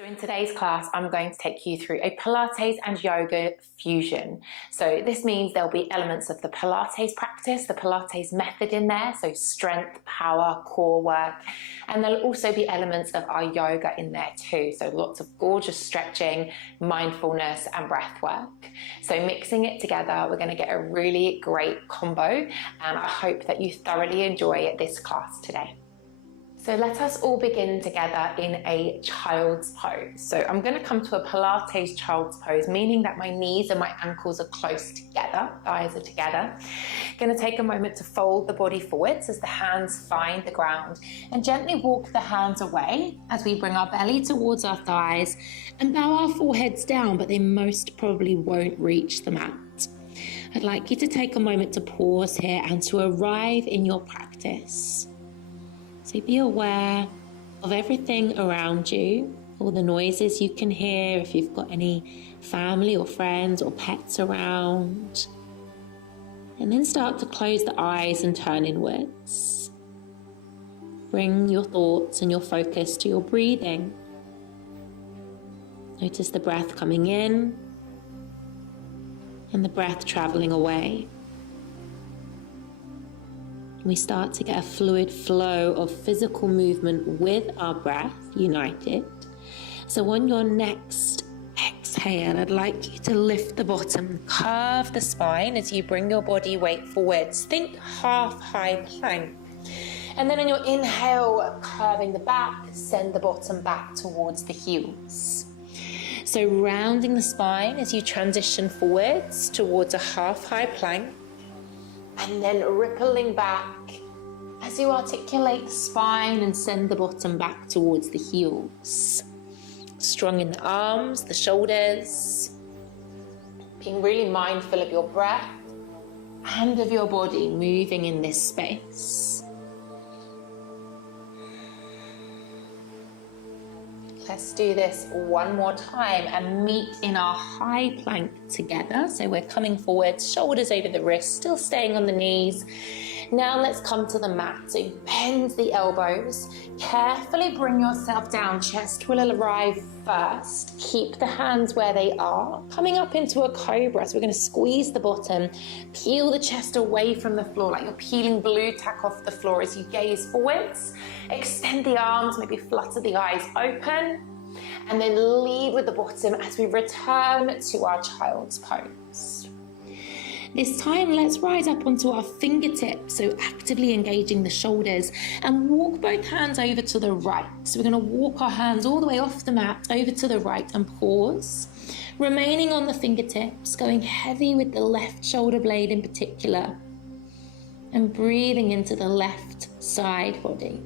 So in today's class, I'm going to take you through a Pilates and Yoga fusion. So this means there'll be elements of the Pilates practice, the Pilates method in there, so strength, power, core work, and there'll also be elements of our yoga in there too. So lots of gorgeous stretching, mindfulness, and breath work. So mixing it together, we're going to get a really great combo, and I hope that you thoroughly enjoy this class today. So let us all begin together in a child's pose. So I'm going to come to a Pilates child's pose, meaning that my knees and my ankles are close together, thighs are together. Going to take a moment to fold the body forwards as the hands find the ground, and gently walk the hands away as we bring our belly towards our thighs and bow our foreheads down, but they most probably won't reach the mat. I'd like you to take a moment to pause here and to arrive in your practice. So be aware of everything around you, all the noises you can hear, if you've got any family or friends or pets around. And then start to close the eyes and turn inwards. Bring your thoughts and your focus to your breathing. Notice the breath coming in and the breath traveling away. We start to get a fluid flow of physical movement with our breath united. So on your next exhale, I'd like you to lift the bottom, curve the spine as you bring your body weight forwards. Think half high plank. And then on your inhale, curving the back, send the bottom back towards the heels. So rounding the spine as you transition forwards towards a half high plank. And then rippling back as you articulate the spine and send the bottom back towards the heels. Strong in the arms, the shoulders. Being really mindful of your breath and of your body moving in this space. Let's do this one more time and meet in our high plank together. So we're coming forward, shoulders over the wrists, still staying on the knees. Now let's come to the mat. So bend the elbows, carefully bring yourself down. Chest will arrive first. Keep the hands where they are. Coming up into a cobra, so we're going to squeeze the bottom, peel the chest away from the floor like you're peeling blue tack off the floor as you gaze forwards. Extend the arms, maybe flutter the eyes open, and then lead with the bottom as we return to our child's pose. This time, let's rise up onto our fingertips, so actively engaging the shoulders, and walk both hands over to the right. So we're going to walk our hands all the way off the mat over to the right and pause, remaining on the fingertips, going heavy with the left shoulder blade in particular, and breathing into the left side body.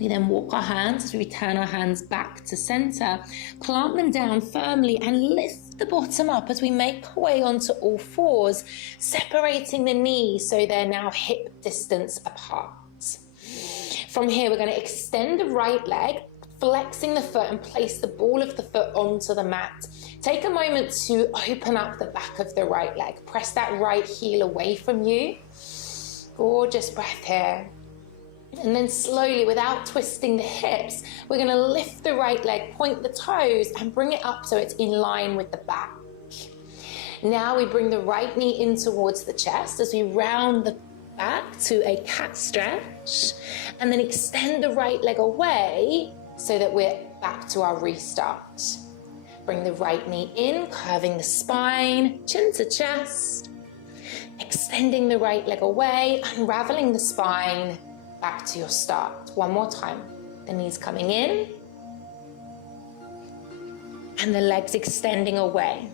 We then walk our hands as we turn our hands back to center, clamp them down firmly and lift the bottom up as we make our way onto all fours, separating the knees so they're now hip distance apart. From here, we're going to extend the right leg, flexing the foot and place the ball of the foot onto the mat. Take a moment to open up the back of the right leg. Press that right heel away from you. Gorgeous breath here. And then slowly, without twisting the hips, we're going to lift the right leg, point the toes, and bring it up so it's in line with the back. Now we bring the right knee in towards the chest as we round the back to a cat stretch, and then extend the right leg away so that we're back to our restart. Bring the right knee in, curving the spine, chin to chest, extending the right leg away, unraveling the spine, back to your start. One more time. The knees coming in and the legs extending away.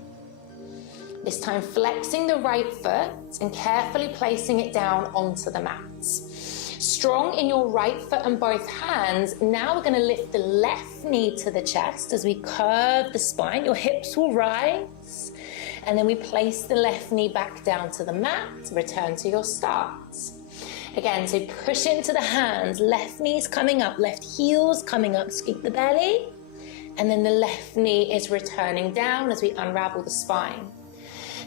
This time flexing the right foot and carefully placing it down onto the mat. Strong in your right foot and both hands. Now we're going to lift the left knee to the chest as we curve the spine. Your hips will rise. And then we place the left knee back down to the mat. Return to your start. Again, so push into the hands, left knee's coming up, left heel's coming up, scoop the belly, and then the left knee is returning down as we unravel the spine.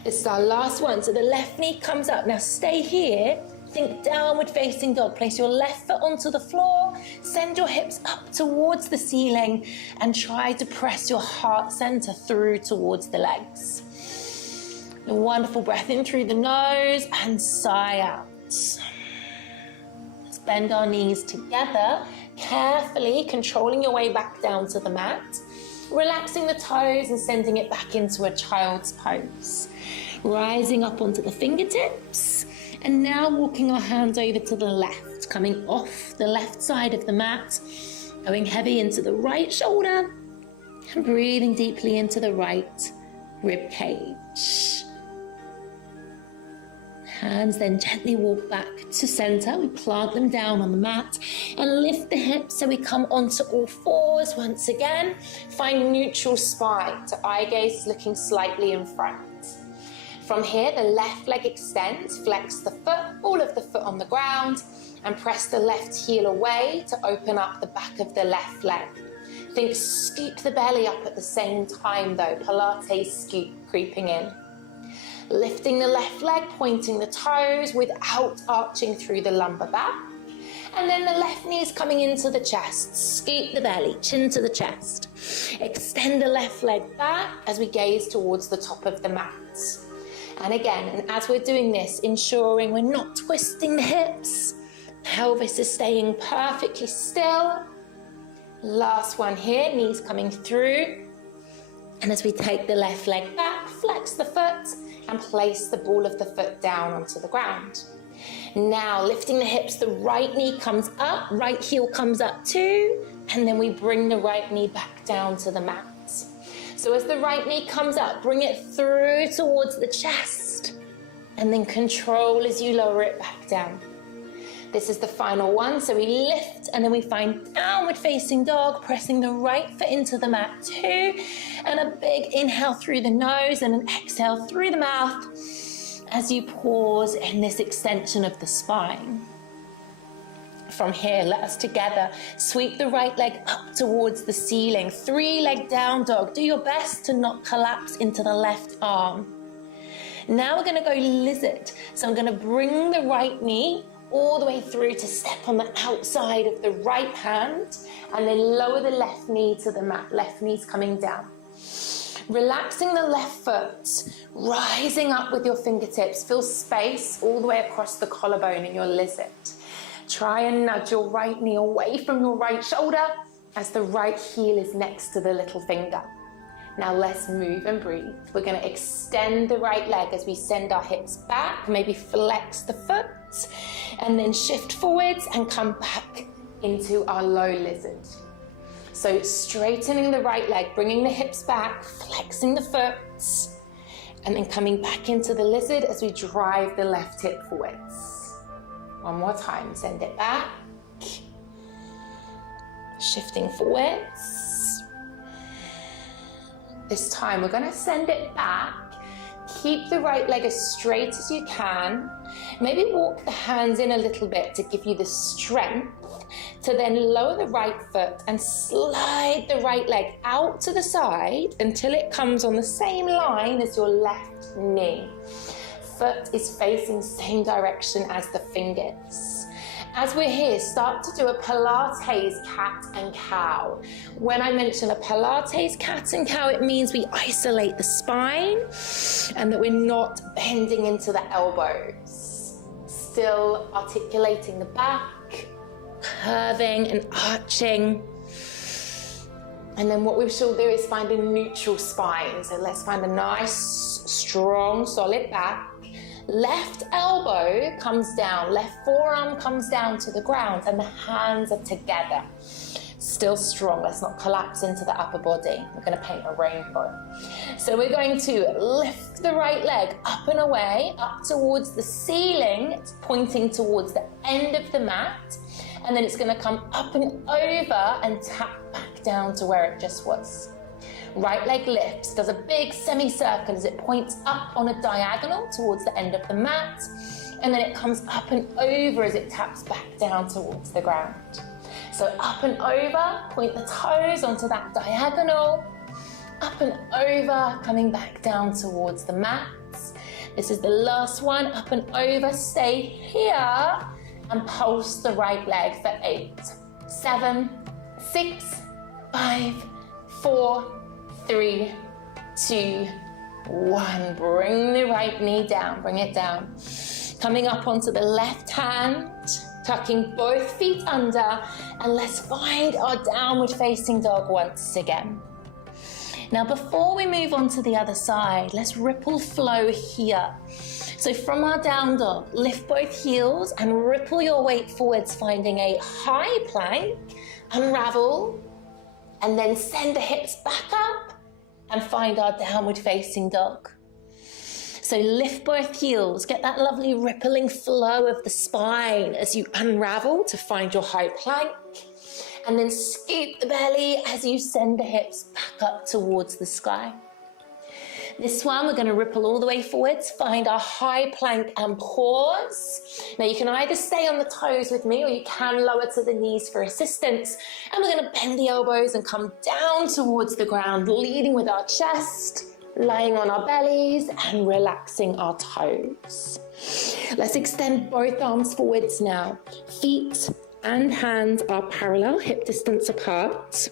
This is our last one, so the left knee comes up. Now stay here, Think downward facing dog. Place your left foot onto the floor, send your hips up towards the ceiling, and try to press your heart center through towards the legs. A wonderful breath in through the nose and sigh out. Let's bend our knees together, carefully controlling your way back down to the mat, relaxing the toes and sending it back into a child's pose. Rising up onto the fingertips, and now walking our hands over to the left, coming off the left side of the mat, going heavy into the right shoulder, and breathing deeply into the right rib cage. Hands then gently walk back to center. We plant them down on the mat and lift the hips so we come onto all fours once again. Find neutral spine, so eye gaze looking slightly in front. From here, the left leg extends, flex the foot, all of the foot on the ground, and press the left heel away to open up the back of the left leg. Think scoop the belly up at the same time though, Pilates scoop creeping in. Lifting the left leg, pointing the toes without arching through the lumbar back. And then the left knee is coming into the chest. Scoop the belly, chin to the chest. Extend the left leg back as we gaze towards the top of the mat. And again, and as we're doing this, ensuring we're not twisting the hips. Pelvis is staying perfectly still. Last one here, knees coming through. And as we take the left leg back, flex the foot and place the ball of the foot down onto the ground. Now lifting the hips, the right knee comes up, right heel comes up too, and then we bring the right knee back down to the mat. So as the right knee comes up, bring it through towards the chest, and then control as you lower it back down. This is the final one, so we lift and then we find downward facing dog, pressing the right foot into the mat too, and a big inhale through the nose and an exhale through the mouth as you pause in this extension of the spine. From here, let us together sweep the right leg up towards the ceiling. 3-leg down dog. Do your best to not collapse into the left arm. Now we're going to go lizard. So I'm going to bring the right knee all the way through to step on the outside of the right hand, and then lower the left knee to the mat. Left knee's coming down. Relaxing the left foot, rising up with your fingertips. Feel space all the way across the collarbone in your lizard. Try and nudge your right knee away from your right shoulder as the right heel is next to the little finger. Now let's move and breathe. We're going to extend the right leg as we send our hips back, maybe flex the foot, and then shift forwards and come back into our low lizard. So straightening the right leg, bringing the hips back, flexing the foot, and then coming back into the lizard as we drive the left hip forwards. One more time, send it back, shifting forwards. This time we're going to send it back. Keep the right leg as straight as you can. Maybe walk the hands in a little bit to give you the strength to then lower the right foot and slide the right leg out to the side until it comes on the same line as your left knee. Foot is facing the same direction as the fingers. As we're here, start to do a Pilates cat and cow. When I mention a Pilates cat and cow, it means we isolate the spine and that we're not bending into the elbows. Still articulating the back, curving and arching. And then what we shall do is find a neutral spine. So let's find a nice, strong, solid back. Left elbow comes down, left forearm comes down to the ground, and the hands are together. Still strong, let's not collapse into the upper body. We're going to paint a rainbow. So we're going to lift the right leg up and away, up towards the ceiling. It's pointing towards the end of the mat. And then it's going to come up and over and tap back down to where it just was. Right leg lifts, does a big semicircle as it points up on a diagonal towards the end of the mat, and then it comes up and over as it taps back down towards the ground. So up and over, point the toes onto that diagonal, up and over, coming back down towards the mat. This is the last one, up and over, stay here, and pulse the right leg for 8, 7, 6, 5, 4, 3, 2, 1. Bring the right knee down, bring it down. Coming up onto the left hand, tucking both feet under, and let's find our downward facing dog once again. Now, before we move on to the other side, let's ripple flow here. So from our down dog, lift both heels and ripple your weight forwards, finding a high plank, unravel, and then send the hips back up and find our downward facing dog. So lift both heels, get that lovely rippling flow of the spine as you unravel to find your high plank, and then scoop the belly as you send the hips back up towards the sky. This one, we're going to ripple all the way forwards, find our high plank and pause. Now you can either stay on the toes with me or you can lower to the knees for assistance. And we're going to bend the elbows and come down towards the ground, leading with our chest, lying on our bellies and relaxing our toes. Let's extend both arms forwards now. Feet and hands are parallel, hip distance apart.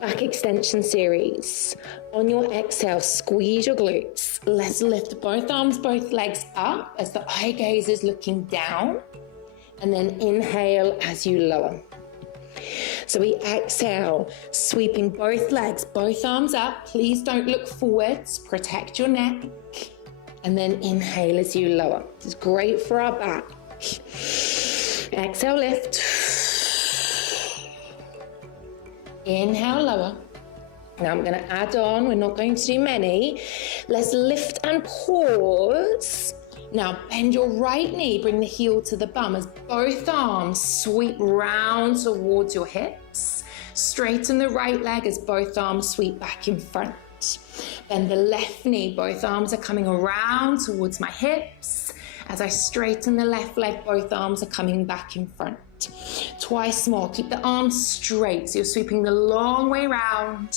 Back extension series. On your exhale, squeeze your glutes. Let's lift both arms, both legs up as the eye gaze is looking down. And then inhale as you lower. So we exhale, sweeping both legs, both arms up. Please don't look forwards, protect your neck. And then inhale as you lower. It's great for our back. Exhale, lift. Inhale, lower. Now I'm going to add on, we're not going to do many. Let's lift and pause. Now bend your right knee, bring the heel to the bum as both arms sweep round towards your hips. Straighten the right leg as both arms sweep back in front. Bend the left knee, both arms are coming around towards my hips. As I straighten the left leg, both arms are coming back in front. Twice more, keep the arms straight, so you're sweeping the long way round.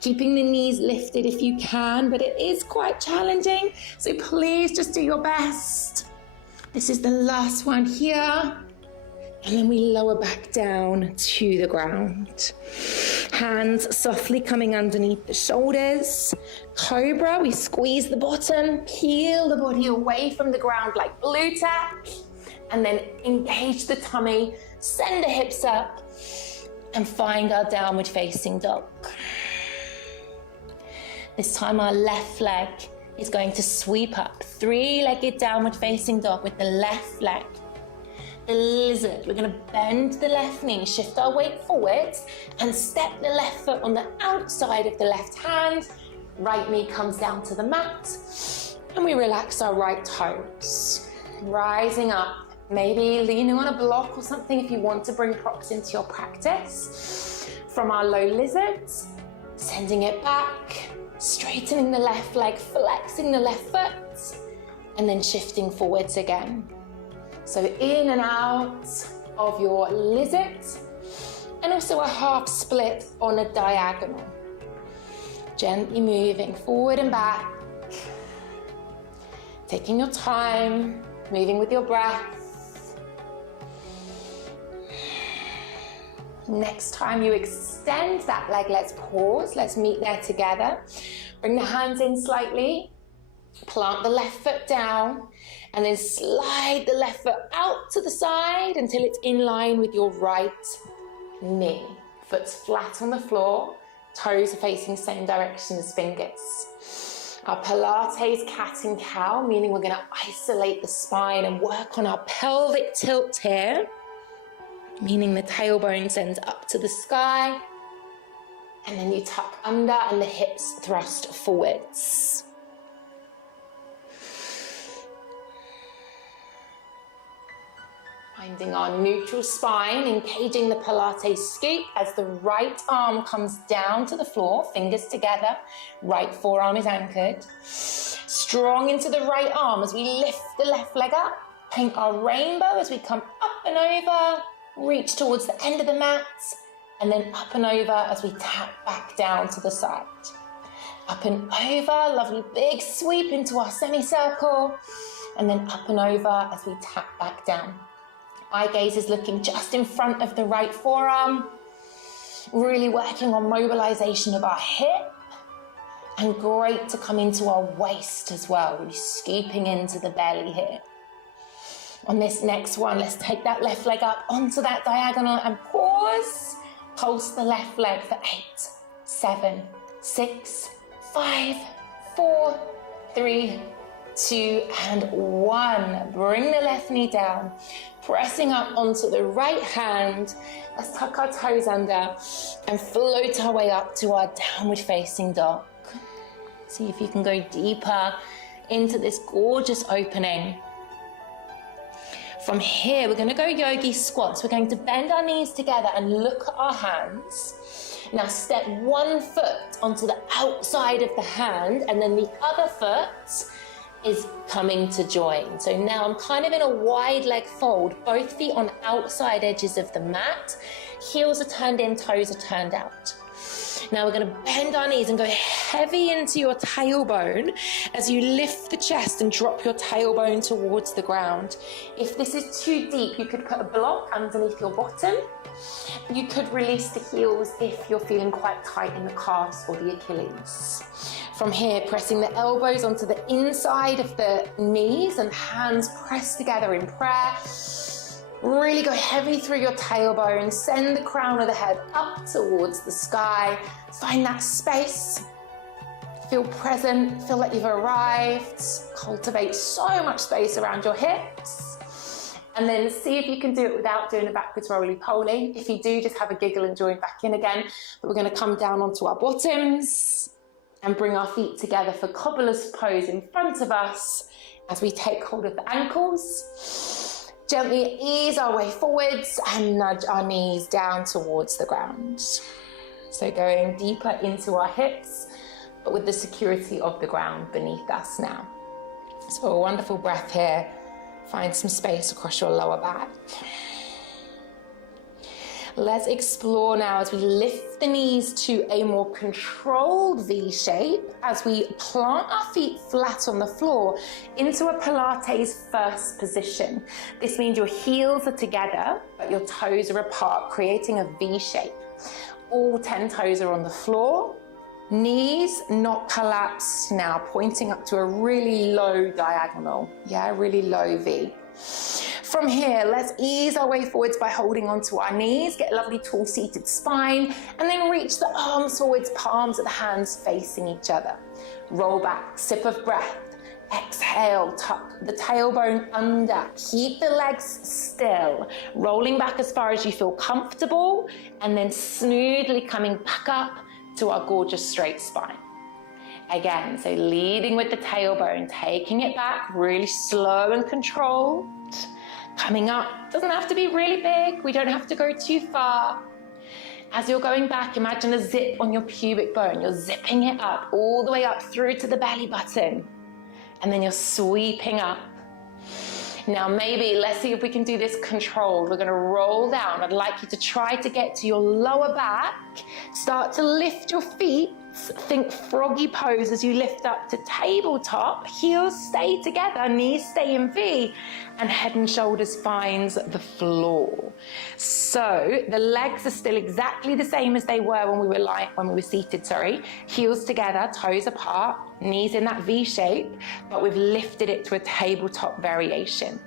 Keeping the knees lifted if you can, but it is quite challenging, so please just do your best. This is the last one here, and then we lower back down to the ground. Hands softly coming underneath the shoulders. Cobra, we squeeze the bottom, peel the body away from the ground like blue tack, and then engage the tummy, send the hips up, and find our downward facing dog. This time our left leg is going to sweep up, three-legged downward facing dog with the left leg. The lizard, we're going to bend the left knee, shift our weight forwards, and step the left foot on the outside of the left hand. Right knee comes down to the mat, and we relax our right toes. Rising up, maybe leaning on a block or something if you want to bring props into your practice. From our low lizards, sending it back, straightening the left leg, flexing the left foot, and then shifting forwards again. So in and out of your lizard, and also a half split on a diagonal. Gently moving forward and back, taking your time, moving with your breath. Next time you extend that leg, let's pause, let's meet there together. Bring the hands in slightly, plant the left foot down, and then slide the left foot out to the side until it's in line with your right knee. Foot's flat on the floor, toes are facing the same direction as fingers. Our Pilates cat and cow, meaning we're going to isolate the spine and work on our pelvic tilt here, meaning the tailbone sends up to the sky, and then you tuck under and the hips thrust forwards. Finding our neutral spine, engaging the Pilates scoop as the right arm comes down to the floor, fingers together, right forearm is anchored. Strong into the right arm as we lift the left leg up, paint our rainbow as we come up and over, reach towards the end of the mat, and then up and over as we tap back down to the side. Up and over, lovely big sweep into our semicircle, and then up and over as we tap back down. Eye gaze is looking just in front of the right forearm, really working on mobilization of our hip, and great to come into our waist as well, really scooping into the belly here. On this next one, let's take that left leg up onto that diagonal and pause. Pulse the left leg for 8, 7, 6, 5, 4, 3, 2, and 1. Bring the left knee down, pressing up onto the right hand. Let's tuck our toes under and float our way up to our downward facing dog. See if you can go deeper into this gorgeous opening. From here, we're going to go yogi squats. We're going to bend our knees together and look at our hands. Now step one foot onto the outside of the hand, and then the other foot is coming to join. So now I'm kind of in a wide leg fold, both feet on outside edges of the mat. Heels are turned in, toes are turned out. Now we're going to bend our knees and go heavy into your tailbone as you lift the chest and drop your tailbone towards the ground. If this is too deep, you could put a block underneath your bottom. You could release the heels if you're feeling quite tight in the calves or the Achilles. From here, pressing the elbows onto the inside of the knees and hands pressed together in prayer. Really go heavy through your tailbone. Send the crown of the head up towards the sky. Find that space. Feel present. Feel like you've arrived. Cultivate so much space around your hips. And then see if you can do it without doing a backwards roly-poly. If you do, just have a giggle and join back in again. But we're going to come down onto our bottoms and bring our feet together for cobbler's pose in front of us as we take hold of the ankles. Gently ease our way forwards and nudge our knees down towards the ground. So going deeper into our hips, but with the security of the ground beneath us now. So a wonderful breath here. Find some space across your lower back. Let's explore now as we lift the knees to a more controlled V shape as we plant our feet flat on the floor into a Pilates first position. This means your heels are together, but your toes are apart, creating a V shape. All 10 toes are on the floor, knees not collapsed now, pointing up to a really low diagonal. Yeah, really low V. From here, let's ease our way forwards by holding onto our knees, get a lovely tall seated spine, and then reach the arms forwards, palms of the hands facing each other. Roll back, sip of breath. Exhale, tuck the tailbone under. Keep the legs still, rolling back as far as you feel comfortable, and then smoothly coming back up to our gorgeous straight spine. Again, so leading with the tailbone, taking it back, really slow and controlled. Coming up, doesn't have to be really big, we don't have to go too far. As you're going back, imagine a zip on your pubic bone. You're zipping it up, all the way up through to the belly button. And then you're sweeping up. Now maybe, let's see if we can do this controlled. We're gonna roll down. I'd like you to try to get to your lower back. Start to lift your feet. Think froggy pose as you lift up to tabletop. Heels stay together, knees stay in V, and head and shoulders finds the floor. So the legs are still exactly the same as they were when we were seated, Heels together, toes apart, knees in that V shape, but we've lifted it to a tabletop variation.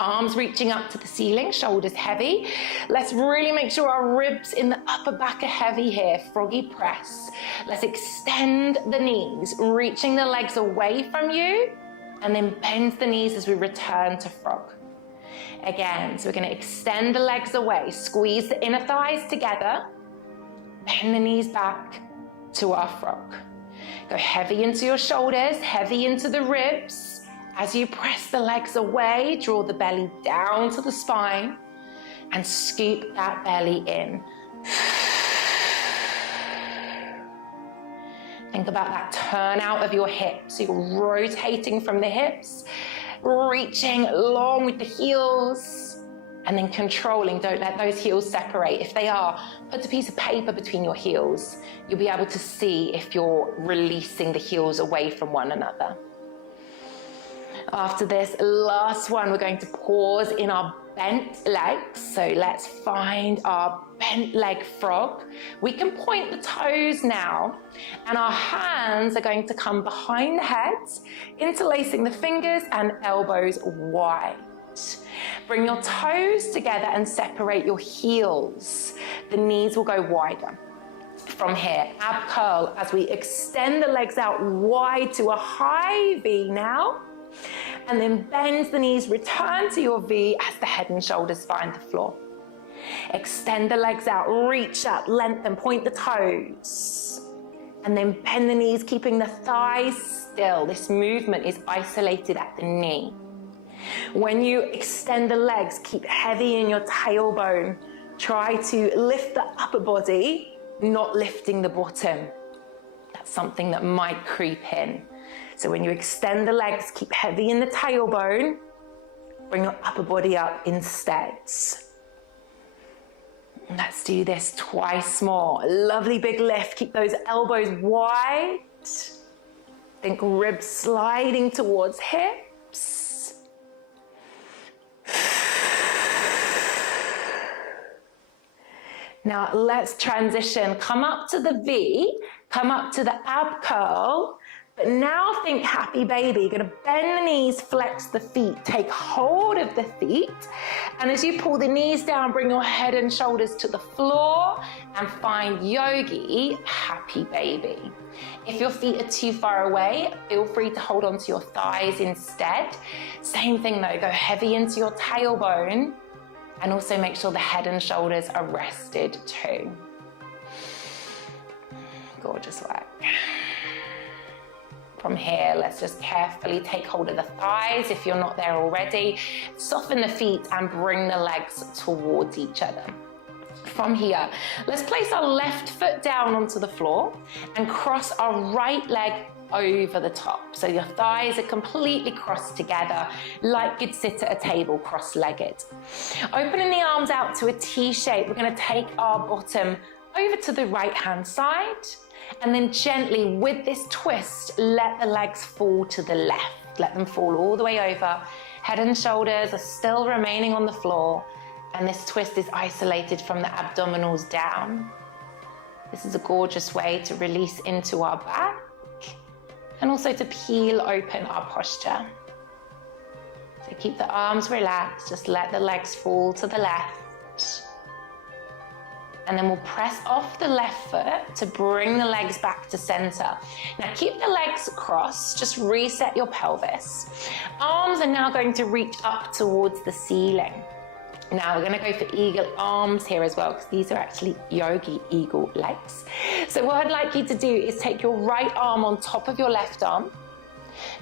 Arms reaching up to the ceiling, shoulders heavy. Let's really make sure our ribs in the upper back are heavy here. Froggy press. Let's extend the knees, reaching the legs away from you, and then bend the knees as we return to frog. Again, so we're going to extend the legs away, squeeze the inner thighs together, bend the knees back to our frog. Go heavy into your shoulders, heavy into the ribs. As you press the legs away, draw the belly down to the spine and scoop that belly in. Think about that turn out of your hips. So you're rotating from the hips, reaching long with the heels And then controlling, don't let those heels separate. If they are, put a piece of paper between your heels. You'll be able to see if you're releasing the heels away from one another. After this last one, we're going to pause in our bent legs. So let's find our bent leg frog. We can point the toes now, and our hands are going to come behind the head, interlacing the fingers and elbows wide. Bring your toes together and separate your heels. The knees will go wider. From here, ab curl as we extend the legs out wide to a high V now. And then bend the knees, return to your V as the head and shoulders find the floor. Extend the legs out, reach up, lengthen, point the toes. And then bend the knees, keeping the thighs still. This movement is isolated at the knee. When you extend the legs, keep heavy in your tailbone. Try to lift the upper body, not lifting the bottom. That's something that might creep in. So when you extend the legs, keep heavy in the tailbone. Bring your upper body up instead. Let's do this twice more. Lovely big lift. Keep those elbows wide. Think ribs sliding towards hips. Now let's transition. Come up to the V, come up to the ab curl, but now think happy baby. You're gonna bend the knees, flex the feet, take hold of the feet, and as you pull the knees down, bring your head and shoulders to the floor and find yogi, happy baby. If your feet are too far away, feel free to hold on to your thighs instead. Same thing though, go heavy into your tailbone, and also make sure the head and shoulders are rested too. Gorgeous work. From here, let's just carefully take hold of the thighs if you're not there already. Soften the feet and bring the legs towards each other. From here, let's place our left foot down onto the floor and cross our right leg over the top. So your thighs are completely crossed together, like you'd sit at a table cross-legged. Opening the arms out to a T shape, we're going to take our bottom over to the right-hand side, and then gently, with this twist, let the legs fall to the left. Let them fall all the way over. Head and shoulders are still remaining on the floor, and this twist is isolated from the abdominals down. This is a gorgeous way to release into our back, and also to peel open our posture. So keep the arms relaxed, just let the legs fall to the left. And then we'll press off the left foot to bring the legs back to center. Now keep the legs crossed, just reset your pelvis. Arms are now going to reach up towards the ceiling. Now we're going to go for eagle arms here as well, because these are actually yogi eagle legs. So what I'd like you to do is take your right arm on top of your left arm,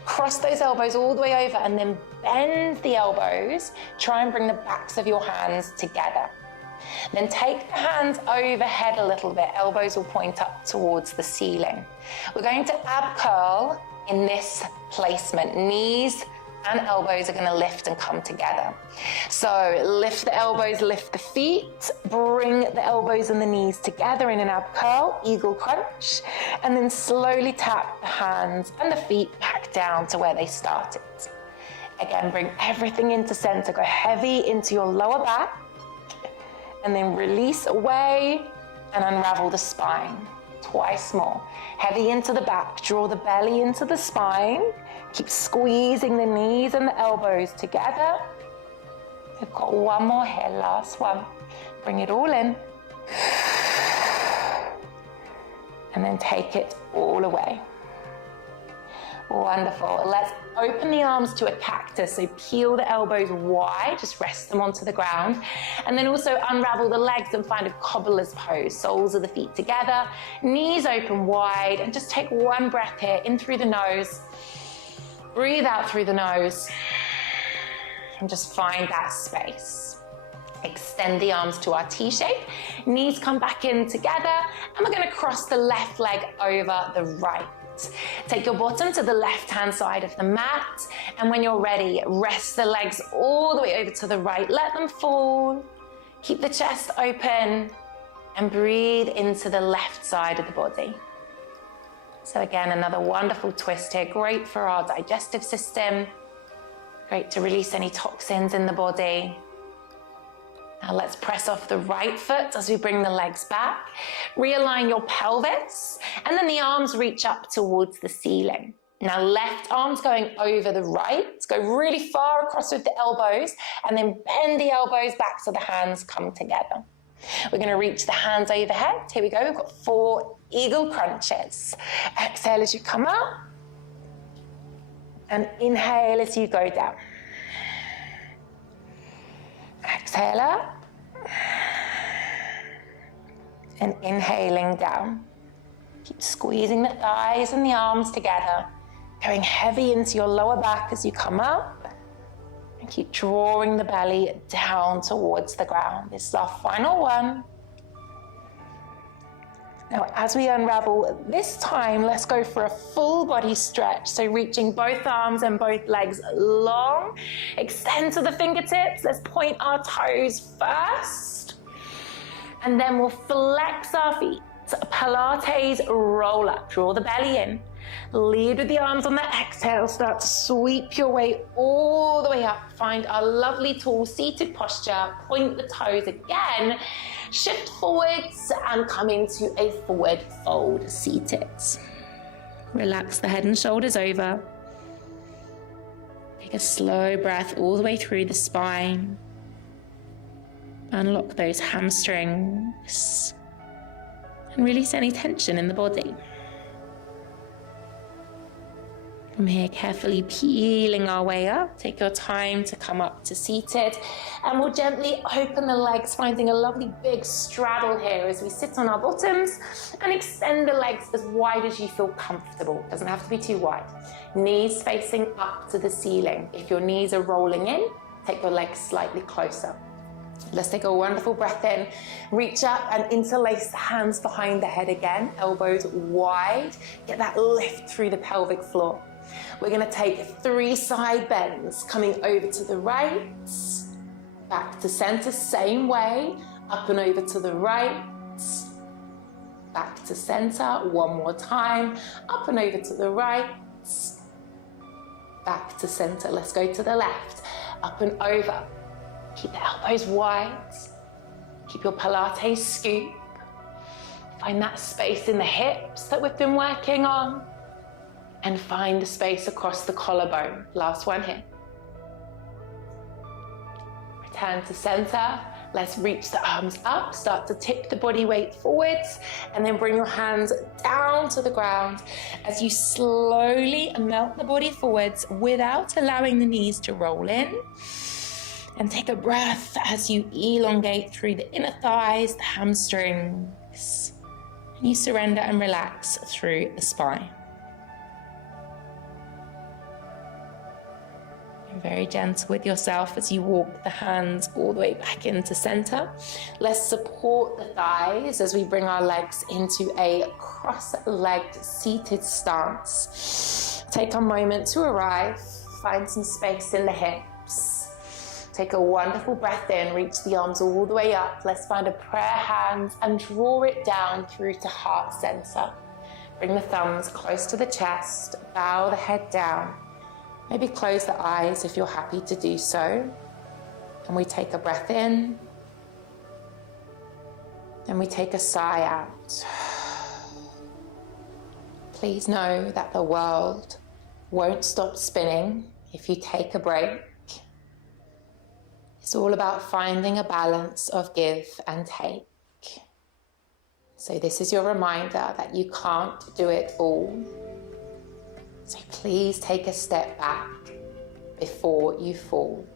cross those elbows all the way over, and then bend the elbows. Try and bring the backs of your hands together. Then take the hands overhead a little bit. Elbows will point up towards the ceiling. We're going to ab curl in this placement. Knees and elbows are going to lift and come together. So lift the elbows, lift the feet, bring the elbows and the knees together in an ab curl, eagle crunch, and then slowly tap the hands and the feet back down to where they started. Again, bring everything into center. Go heavy into your lower back, and then release away and unravel the spine. Twice more. Heavy into the back, draw the belly into the spine. Keep squeezing the knees and the elbows together. We've got one more here, last one. Bring it all in. And then take it all away. Wonderful. Let's open the arms to a cactus. So peel the elbows wide, just rest them onto the ground. And then also unravel the legs and find a cobbler's pose. Soles of the feet together, knees open wide, and just take one breath here, in through the nose. Breathe out through the nose. And just find that space. Extend the arms to our T shape. Knees come back in together. And we're going to cross the left leg over the right. Take your bottom to the left-hand side of the mat, and when you're ready, rest the legs all the way over to the right. Let them fall. Keep the chest open and breathe into the left side of the body. So again, another wonderful twist here. Great for our digestive system. Great to release any toxins in the body. Now let's press off the right foot as we bring the legs back. Realign your pelvis, and then the arms reach up towards the ceiling. Now left arm's going over the right. Let's go really far across with the elbows, and then bend the elbows back so the hands come together. We're going to reach the hands overhead. Here we go. We've got 4 eagle crunches. Exhale as you come up, and inhale as you go down. Exhale up, and inhaling down. Keep squeezing the thighs and the arms together, going heavy into your lower back as you come up, and keep drawing the belly down towards the ground. This is our final one. Now, as we unravel this time, let's go for a full body stretch. So reaching both arms and both legs long. Extend to the fingertips. Let's point our toes first. And then we'll flex our feet. Pilates roll up. Draw the belly in. Lead with the arms on the exhale. Start to sweep your way all the way up. Find our lovely tall seated posture. Point the toes again. Shift forwards and come into a forward fold seated. Relax the head and shoulders over. Take a slow breath all the way through the spine. Unlock those hamstrings and release any tension in the body. From here, carefully peeling our way up. Take your time to come up to seated, and we'll gently open the legs, finding a lovely big straddle here as we sit on our bottoms and extend the legs as wide as you feel comfortable. Doesn't have to be too wide. Knees facing up to the ceiling. If your knees are rolling in, take your legs slightly closer. Let's take a wonderful breath in. Reach up and interlace the hands behind the head again. Elbows wide. Get that lift through the pelvic floor. We're going to take 3 side bends, coming over to the right, back to center, same way, up and over to the right, back to center, one more time, up and over to the right, back to center. Let's go to the left, up and over. Keep the elbows wide, keep your Pilates scoop. Find that space in the hips that we've been working on. And find the space across the collarbone. Last one here. Return to center. Let's reach the arms up. Start to tip the body weight forwards. And then bring your hands down to the ground as you slowly melt the body forwards without allowing the knees to roll in. And take a breath as you elongate through the inner thighs, the hamstrings. And you surrender and relax through the spine. Very gentle with yourself as you walk the hands all the way back into center. Let's support the thighs as we bring our legs into a cross-legged seated stance. Take a moment to arrive. Find some space in the hips. Take a wonderful breath in. Reach the arms all the way up. Let's find a prayer hand and draw it down through to heart center. Bring the thumbs close to the chest. Bow the head down. Maybe close the eyes if you're happy to do so. And we take a breath in. And we take a sigh out. Please know that the world won't stop spinning if you take a break. It's all about finding a balance of give and take. So this is your reminder that you can't do it all. So please take a step back before you fall.